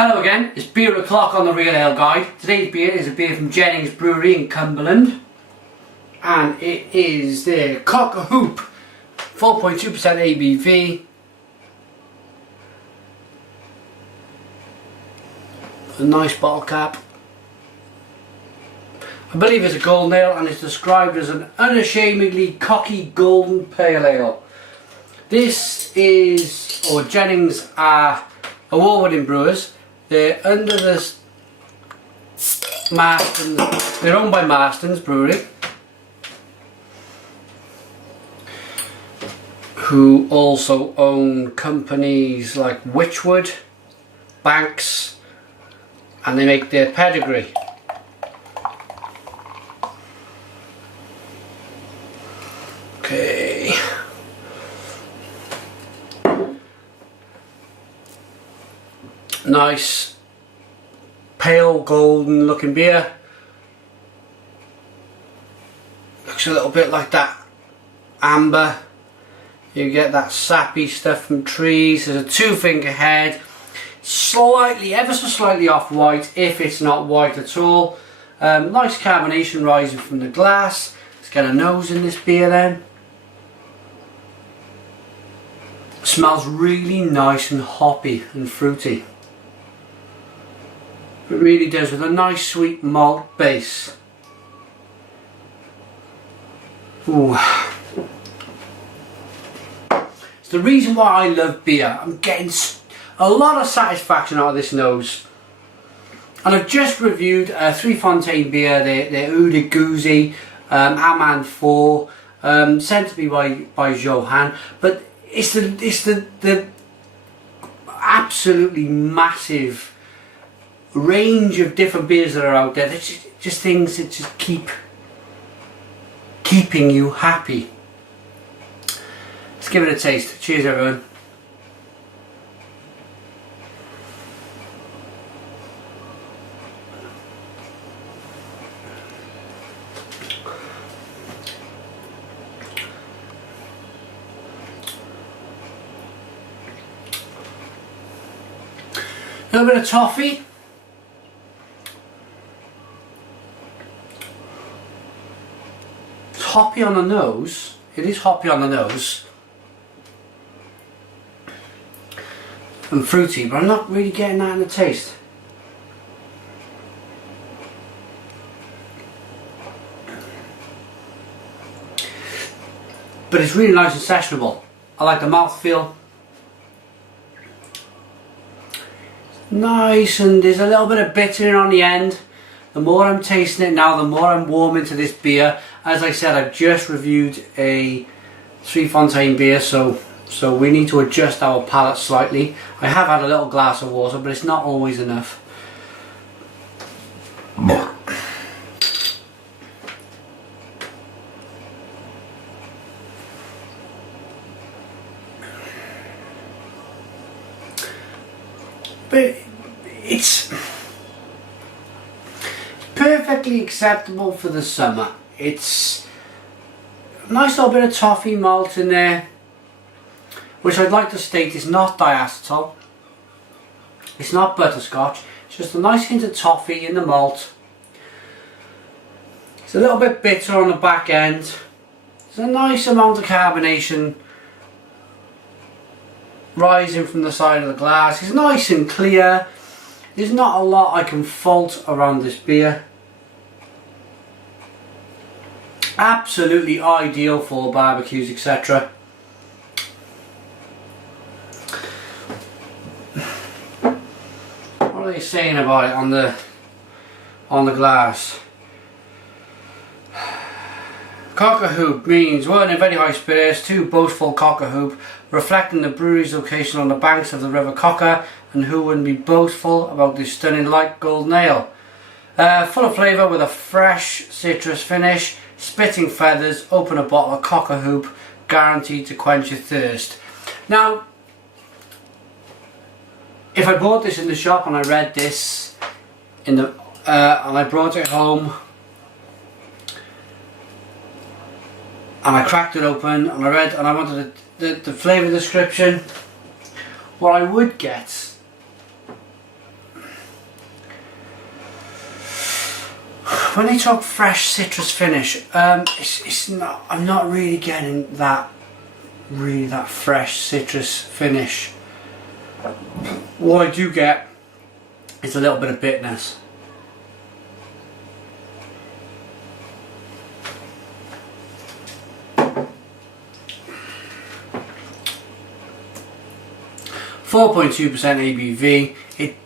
Hello again, it's Beer O'Clock on the Real Ale Guide. Today's beer is a beer from Jennings Brewery in Cumberland, and it is the Cock a Hoop, 4.2% ABV. A nice bottle cap. I believe it's a golden ale and it's described as an unashamedly cocky golden pale ale. This is, Jennings are award-winning brewers. They're under the Marston's, they're owned by Marston's Brewery, who also own companies like Witchwood, Banks, and they make their pedigree. Okay. Nice pale golden looking beer. Looks a little bit like that amber. You get that sappy stuff from trees. There's a 2-finger head, slightly, ever so slightly off white, if it's not white at all. Nice carbonation rising from the glass. Let's get a nose in this beer then. Smells really nice and hoppy and fruity. It really does, with a nice sweet malt base. Ooh. It's the reason why I love beer. I'm getting a lot of satisfaction out of this nose. And I've just reviewed a Three Fontaine beer, their Oude Goosey Amand 4, sent to me by Johan. But it's the absolutely massive range of different beers that are out there. They're just things that just keeping you happy. Let's give it a taste. Cheers, everyone. A little bit of toffee. It's hoppy on the nose. It is hoppy on the nose. And fruity, but I'm not really getting that in the taste. But it's really nice and sessionable. I like the mouthfeel. Nice, and there's a little bit of bitter on the end. The more I'm tasting it now, the more I'm warming to this beer. As I said, I've just reviewed a Three Fontaine beer, so we need to adjust our palate slightly. I have had a little glass of water, but it's not always enough. But it's perfectly acceptable for the summer. It's a nice little bit of toffee malt in there, which I'd like to state is not diacetyl. It's not butterscotch. It's just a nice hint of toffee in the malt. It's a little bit bitter on the back end. There's a nice amount of carbonation rising from the side of the glass. It's nice and clear. There's not a lot I can fault around this beer. Absolutely ideal for barbecues, etc. What are they saying about it on the glass? Cock a Hoop means 1, in very high spirits, 2, boastful cock a hoop, reflecting the brewery's location on the banks of the River Cocker, and who wouldn't be boastful about this stunning light golden ale. Full of flavour with a fresh citrus finish, spitting feathers, open a bottle of Cock a Hoop, guaranteed to quench your thirst. Now, if I bought this in the shop and I read this and I brought it home and I cracked it open and I read and I wanted the flavour description, what I would get when they talk fresh citrus finish, it's not. I'm not really getting that fresh citrus finish. What I do get is a little bit of bitterness. (4.2% ABV). It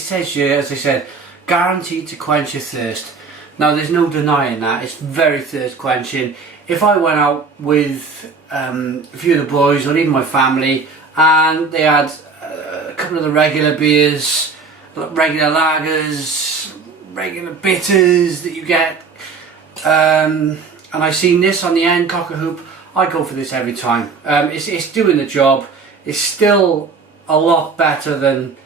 says here, as I said, guaranteed to quench your thirst. Now there's no denying that, it's very thirst quenching. If I went out with a few of the boys or even my family and they had a couple of the regular beers, regular lagers, regular bitters that you get, and I seen this on the end, Cock-a-Hoop, I go for this every time. It's doing the job. It's still a lot better than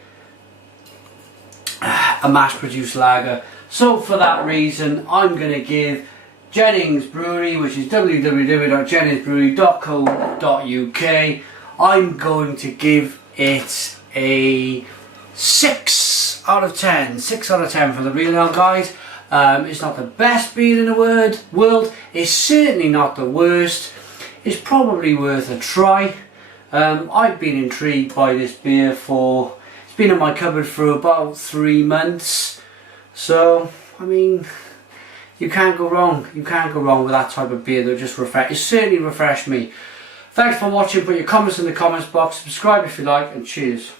a mass produced lager. So for that reason, I'm going to give Jennings Brewery, which is www.jenningsbrewery.co.uk, I'm going to give it a 6 out of 10. 6 out of 10 for the real ale, guys. It's not the best beer in the world. It's certainly not the worst. It's probably worth a try. I've been intrigued by this beer it's been in my cupboard for about 3 months. So, I mean, you can't go wrong. You can't go wrong with that type of beer that just it certainly refreshed me. Thanks for watching. Put your comments in the comments box. Subscribe if you like, and cheers.